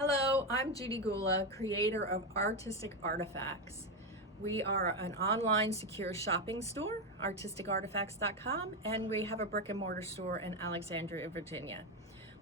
Hello, I'm Judy Gula, creator of Artistic Artifacts. We are an online secure shopping store, artisticartifacts.com, and we have a brick and mortar store in Alexandria, Virginia.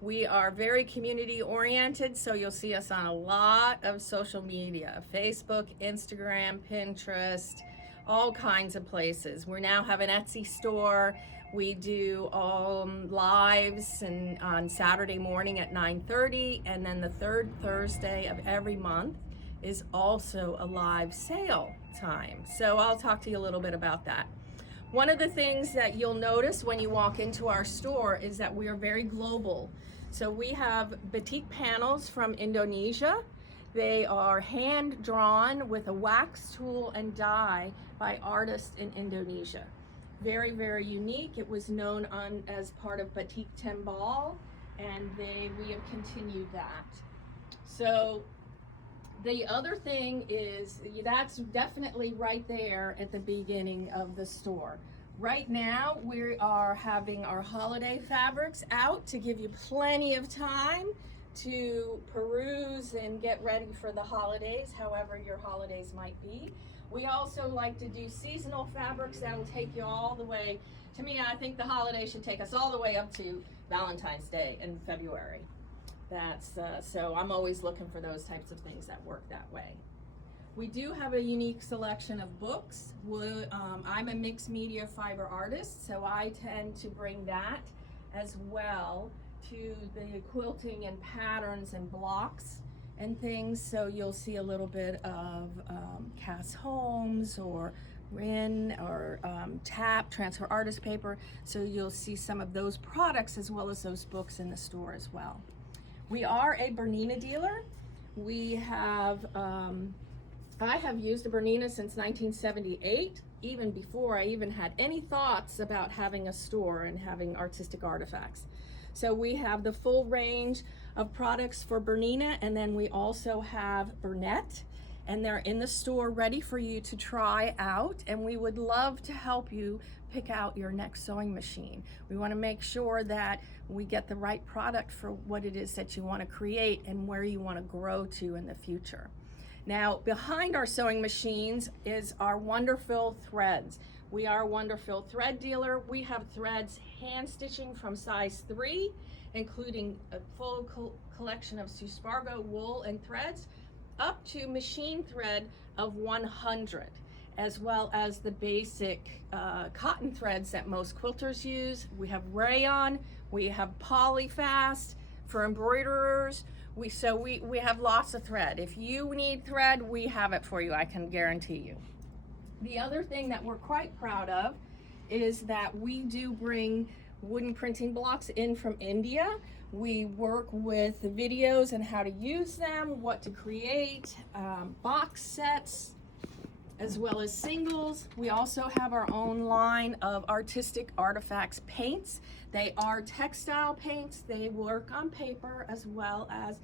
We are very community oriented, so you'll see us on a lot of social media, Facebook, Instagram, Pinterest, all kinds of places. We now have an Etsy store. We do lives and on Saturday morning at 9:30, and then the third Thursday of every month is also a live sale time. So I'll talk to you a little bit about that. One of the things that you'll notice when you walk into our store is that we are very global. So we have Batik Panels from Indonesia. They are hand drawn with a wax tool and die by artists in Indonesia. Very, very unique. It was known as part of Batik Tembal, and we have continued that. So the other thing is, that's definitely right there at the beginning of the store. Right now, we are having our holiday fabrics out to give you plenty of time to peruse and get ready for the holidays, however your holidays might be. We also like to do seasonal fabrics that will take you all the way. To me, I think the holiday should take us all the way up to Valentine's Day in February. So I'm always looking for those types of things that work that way. We do have a unique selection of books. I'm a mixed media fiber artist, so I tend to bring that as well to the quilting and patterns and blocks and things. So you'll see a little bit of Cass Holmes or Rin or TAP, Transfer Artist Paper. So you'll see some of those products as well as those books in the store as well. We are a Bernina dealer. We have, I have used a Bernina since 1978, even before I even had any thoughts about having a store and having artistic artifacts. So we have the full range of products for Bernina, and then we also have Burnett, and they're in the store ready for you to try out, and we would love to help you pick out your next sewing machine. We want to make sure that we get the right product for what it is that you want to create and where you want to grow to in the future. Now, behind our sewing machines is our Wonderful threads. We are a Wonderful thread dealer. We have threads hand stitching from size 3, including a full collection of Suspargo wool and threads, up to machine thread of 100, as well as the basic cotton threads that most quilters use. We have rayon, we have polyfast for embroiderers. We have lots of thread. If you need thread, we have it for you, I can guarantee you. The other thing that we're quite proud of is that we do bring wooden printing blocks in from India. We work with the videos and how to use them, what to create, box sets, as well as singles. We also have our own line of Artistic Artifacts paints. They are textile paints. They work on paper as well as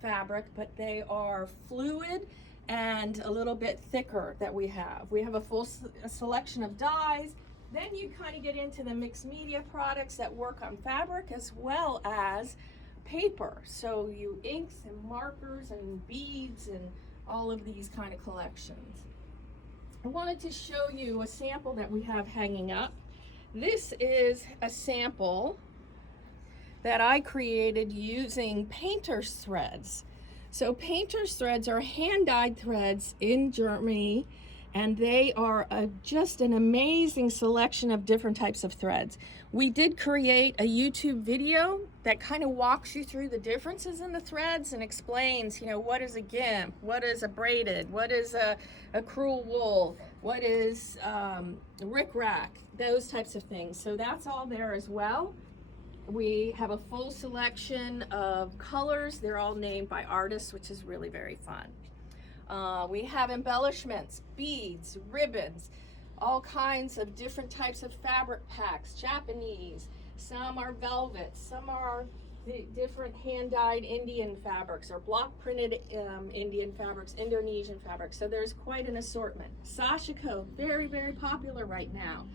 fabric, but they are fluid and a little bit thicker that we have. We have a full selection of dyes. Then you kind of get into the mixed media products that work on fabric as well as paper. So you inks and markers and beads and all of these kind of collections. I wanted to show you a sample that we have hanging up. This is a sample that I created using painter's threads. So painter's threads are hand-dyed threads in Germany, and they are just an amazing selection of different types of threads. We did create a YouTube video that kind of walks you through the differences in the threads and explains, what is a gimp, what is a braided, what is a crewel wool, what is rickrack, those types of things. So that's all there as well. We have a full selection of colors. They're all named by artists, which is really very fun. We have embellishments, beads, ribbons, all kinds of different types of fabric packs, Japanese. Some are velvet, some are the different hand-dyed Indian fabrics or block-printed Indian fabrics, Indonesian fabrics. So there's quite an assortment. Sashiko, very, very popular right now.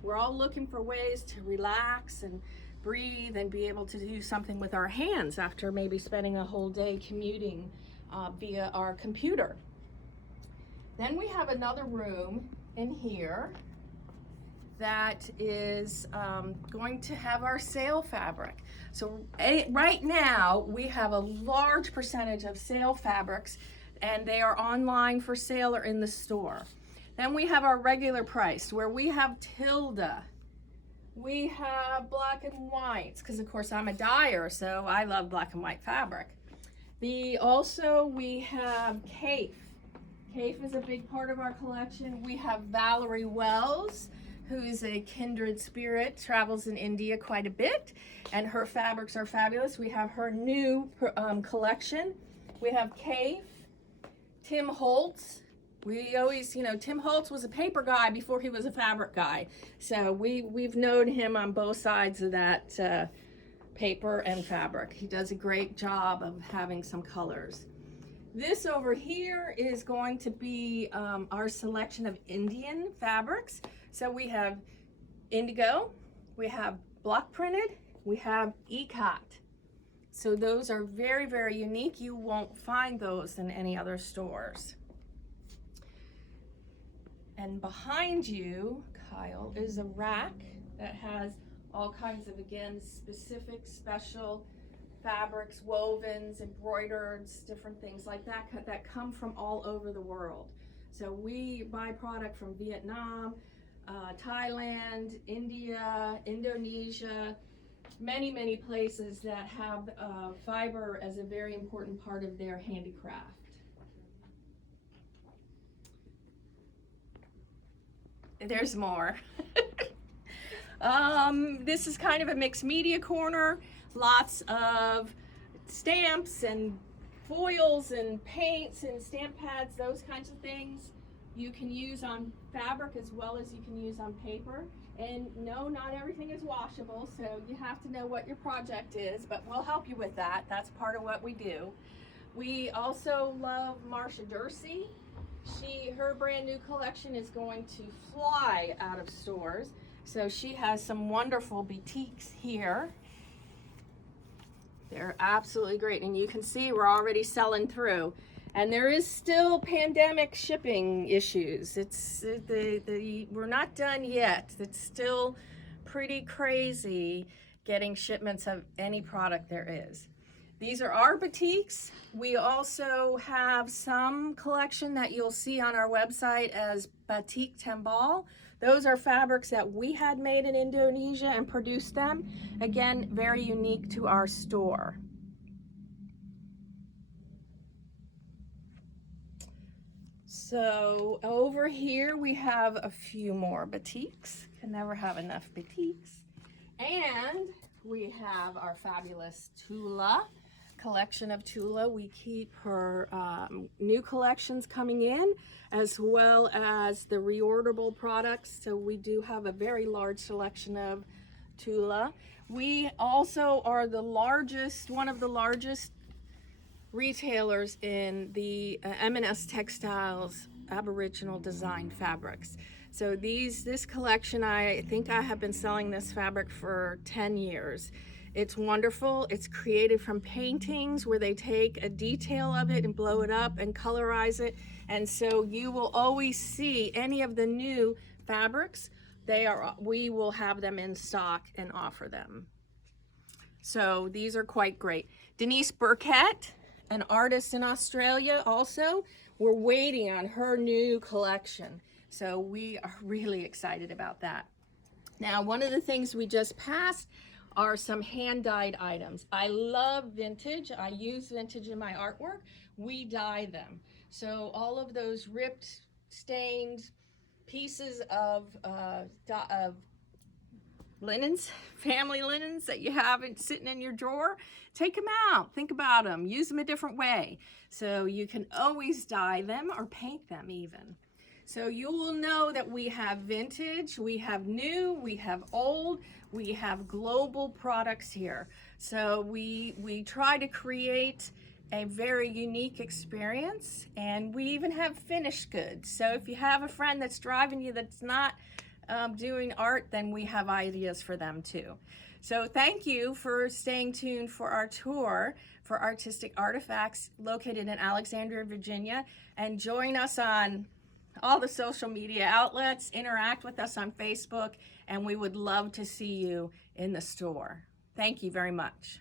We're all looking for ways to relax and breathe and be able to do something with our hands after maybe spending a whole day commuting via our computer. Then we have another room in here that is going to have our sale fabric. So right now we have a large percentage of sale fabrics, and they are online for sale or in the store. Then we have our regular price, where we have Tilda. We have black and whites, because of course I'm a dyer, so I love black and white fabric. Also we have Kaif. Kaif is a big part of our collection. We have Valerie Wells, who is a kindred spirit, travels in India quite a bit, and her fabrics are fabulous. We have her new collection. We have Kaif. Tim Holtz. We always, Tim Holtz was a paper guy before he was a fabric guy. So we've known him on both sides of that paper and fabric. He does a great job of having some colors. This over here is going to be our selection of Indian fabrics. So we have indigo, we have block printed, we have ikat. So those are very, very unique. You won't find those in any other stores. And behind you, Kyle, is a rack that has all kinds of, again, specific, special fabrics, wovens, embroidered, different things like that that come from all over the world. So we buy product from Vietnam, Thailand, India, Indonesia, many, many places that have fiber as a very important part of their handicraft. There's more. This is kind of a mixed media corner. Lots of stamps and foils and paints and stamp pads, those kinds of things you can use on fabric as well as you can use on paper. And no, not everything is washable, so you have to know what your project is, but we'll help you with that. That's part of what we do. We also love Marsha Dursey. Her brand new collection is going to fly out of stores. So she has some wonderful boutiques here. They're absolutely great, and you can see we're already selling through. And there is still pandemic shipping issues. We're not done yet. It's still pretty crazy getting shipments of any product there is. These are our boutiques. We also have some collection that you'll see on our website as Batik Panels. Those are fabrics that we had made in Indonesia and produced them. Again, very unique to our store. So over here we have a few more batiks. Can never have enough batiks. And we have our fabulous Tula collection of Tula. We keep her new collections coming in, as well as the reorderable products. So we do have a very large selection of Tula. We also are one of the largest retailers in the M&S Textiles Aboriginal Design fabrics. So this collection, I think I have been selling this fabric for 10 years. It's wonderful. It's created from paintings where they take a detail of it and blow it up and colorize it. And so you will always see any of the new fabrics, we will have them in stock and offer them. So these are quite great. Denise Burkett, an artist in Australia also, we're waiting on her new collection. So we are really excited about that. Now, one of the things we just passed are some hand-dyed items. I love vintage. I use vintage in my artwork. We dye them. So all of those ripped, stained pieces of linens, family linens that you have sitting in your drawer, take them out, think about them, use them a different way. So you can always dye them or paint them even. So you will know that we have vintage, we have new, we have old, we have global products here. So we try to create a very unique experience, and we even have finished goods. So if you have a friend that's driving you that's not doing art, then we have ideas for them too. So thank you for staying tuned for our tour for Artistic Artifacts located in Alexandria, Virginia. And join us on all the social media outlets, interact with us on Facebook, and we would love to see you in the store. Thank you very much.